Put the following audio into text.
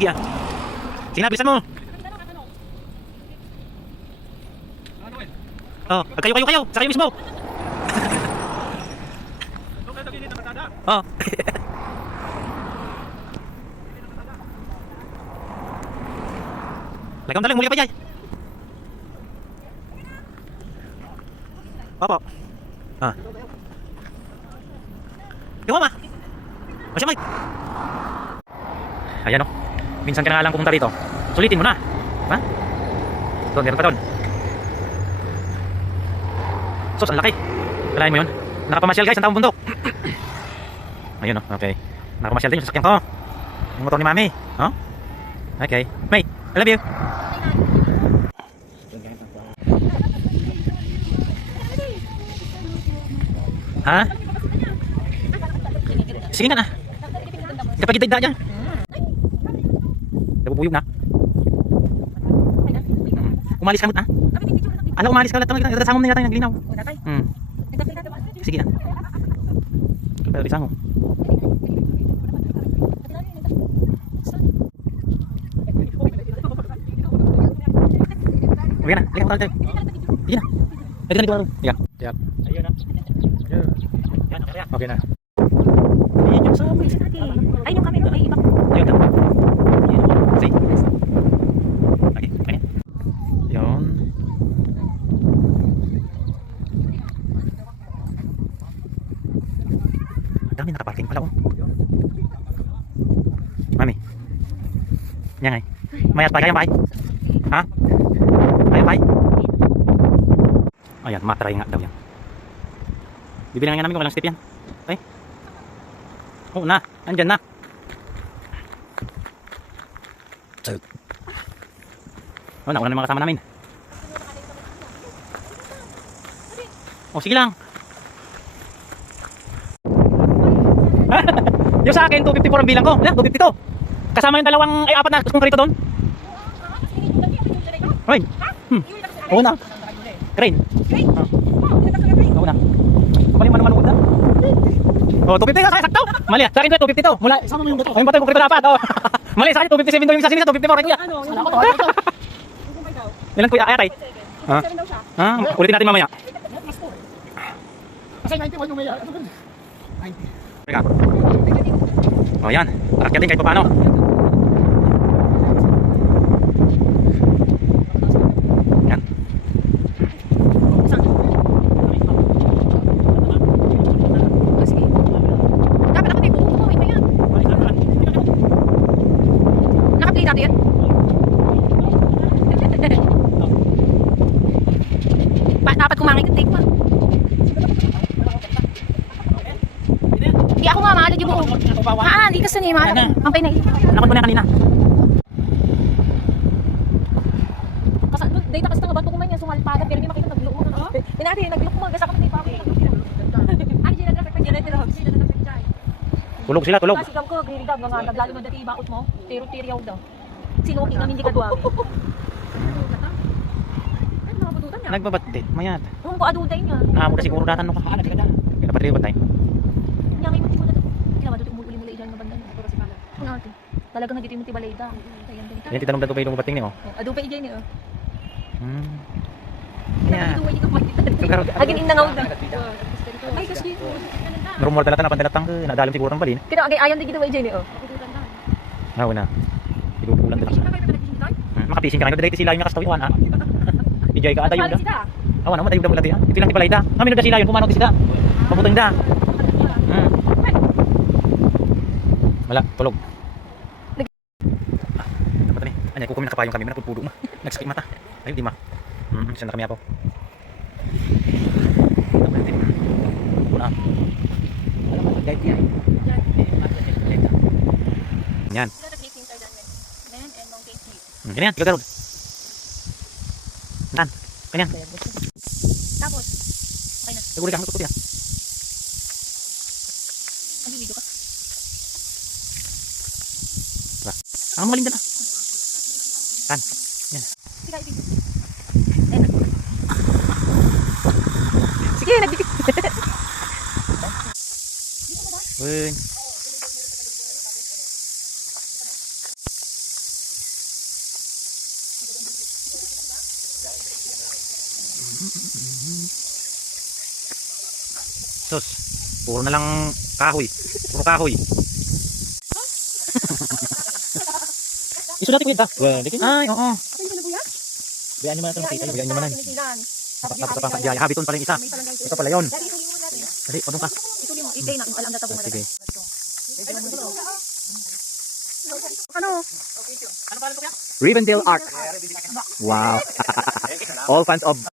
Sige ah. Sige na, bilisan mo. Oh, kayo. Sa kayo mismo. Oh. Lagam dalang, muli ka pa dyan. Opo. Ah. Yung mama. Masya Mike. Ayan o. Minsan ka na nga lang pumunta rito. Sulitin mo na. Ha? Doon, meron pa doon. Sus, ang laki. Kalahin mo yun. Nakapamasyal guys, ang taong bundok. Ayun o, okay. Nakapamasyal din yung sasakyan ko. Yung motor ni mami. Oh? Okay. May, I love you. Ha? Sige nga na. Kapag itagda dyan. Nabubuyog na. Umalis ka mo na. Ano umalis ka ulit? Natasangom na yata yung naglinaw. Sige na. Pero isangom. Okay na. Sige na. Sige na. Sige na dito. Sige. Sige. Ayun na. Okay na. Ayun yung sa amin. Ay, yung camera ay iba. Ayun na. Sige. Okay. Okay. Yun. Ang dami nakaparking pala oh. Mami. Yan ngay. Mayat pa kaya bay. Ha? Kaya bay. Ayan, matry nga daw yan. Bibilang nga namin kung walang step yan. Okay. Oo na, andyan na. Oh, nauna na mga kasama namin. Oh, sige lang. Yung sa akin, 254 ang bilang ko. 252. Kasama yung dalawang, ay apat na konkrito doon. Right. Oo na. Crane. Oo na. Kapali man naman na. Oh, 250 ka, sakto. Mali, sa akin 252. Mula, sama mo yung bato. Yung bato yung konkrito dapat. Oh. Mali, sa akin 257 daw yung sa sinisa, 254 kuya. Ano? Ilan kuya? Ay, atay. Ha? Ha? Ulitin natin mamaya. Kasi 91 yung may 90. Teka. Oh, yan. Akyat din kahit pa paano. Yan. Dapat ako may buo mo, may yan. Naka-play natin yan. Dapat kumangin ka, take pa. Di ako nga maalad yung buo. Hindi kasi ni maalad. Ang pay na ito. Nakon ko na kanina. Data kasi nga ba't ko kumain yan, sumalpagan, pero hindi makita nagluo mo na. Pinati, nagluo mo, gasa ka hindi pa ako. Ay, dyan na dapat. Tulog sila, tulog. Kasi ko, ghiligab nga nga, naglalo mo dati ibakot mo, tiro-tiriyaw daw. Sinuki nga hindi ka duwag. Ay, nakabudutan niya. Nagbabati, mayat. Kung ko aduday niya. Naamura siguro datan no ka. Ano ka da? Kaya patri ba tayo? Niya may mati ko na daw. Kila madudong muli-muli dyan nga banda niya. Kung natin. Talagang nagitimuti balay da. Yan titanong dato pa yung bating niyo. Adupay dyan niya. Yan. Agin inangaw da. Ay, kasi Normal talaga na pandalatang nadalim siguro ng balin. kaya agay ayan digito way dyan niya. Nawa na. Pinupulan din. Makapising ka kayo dito sila yung nakastaw iwan ha. Ijay ka adayo da. Awan naman dayo da mula diyan. Ito lang ti balay da. Kami da sila yun pumano ti sila. Pamutang da. Wala, tulog. Dapat ni. Anya ko kami nakapayong kami nagpupudo ma. Nagsakit mata. Ayun di ma. Saan na kami apo. Una. Alam mo guide yan. Yan. Ganyan, tiga garod. Nan. Ganyan. Tapos, okay na. Siguro ka magtututi yan. Mag-video ka. Ang maling dyan ah. Kan. Yan. Sige, ibig. Sige, nagbibig. Win. Sus, puro na lang kahoy. Puro kahoy. Iso natin kuya. Ay, oo. Bayaan nyo man ito makita. Bayaan nyo man. Napakapagdiyaya. Habiton pala yung isa. Ito pala yun. Dali, padong ka. Sige. Ano? Rivendell Arc. Wow. All fans of